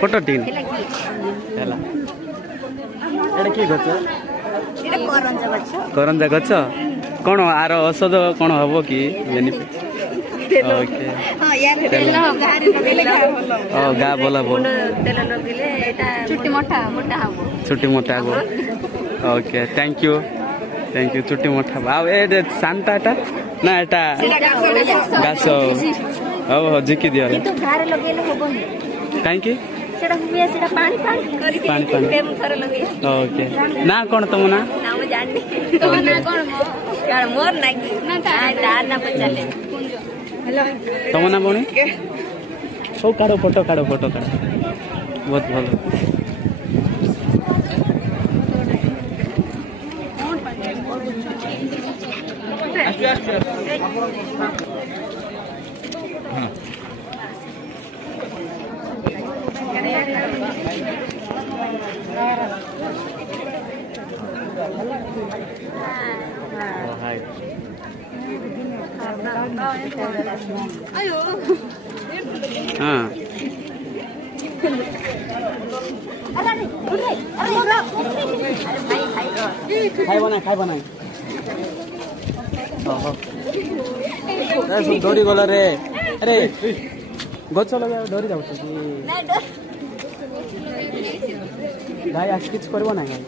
photo tin ହେଲା ଏଟା କି ଗଛ କରଞ୍ଜା ଗଛ କଣ ଆର ଔଷଧ କଣ ହବ କି ଓକେ ଗା ଭଲ ହବ ଛୁଟି ମୋଟା ହବ ଓକେ थैंक यू ଛୁଟି ମୋଟା ହବ ଆଉ ଏ ଶାନ୍ତା ଏଟା ନା ଏଟା ଘାସ ହଉ ହଉ ଝିକି ଦିଅ କାହିଁକି ପାଣି ଓକେ ନା କଣ ତମ ନା ତମ ନା ଭଉଣୀ ହଉ କାଢ ଫଟୋ କାଢ ବହୁତ ଭଲ हाँ ଖାଇବ ନା ଡରି ଗଲ ରେ ଆରେ ଗଛ ଲଗେଇବା ଡରି ଯାଉଛ କି ଭାଇ ଆସି କିଛି କରିବ ନା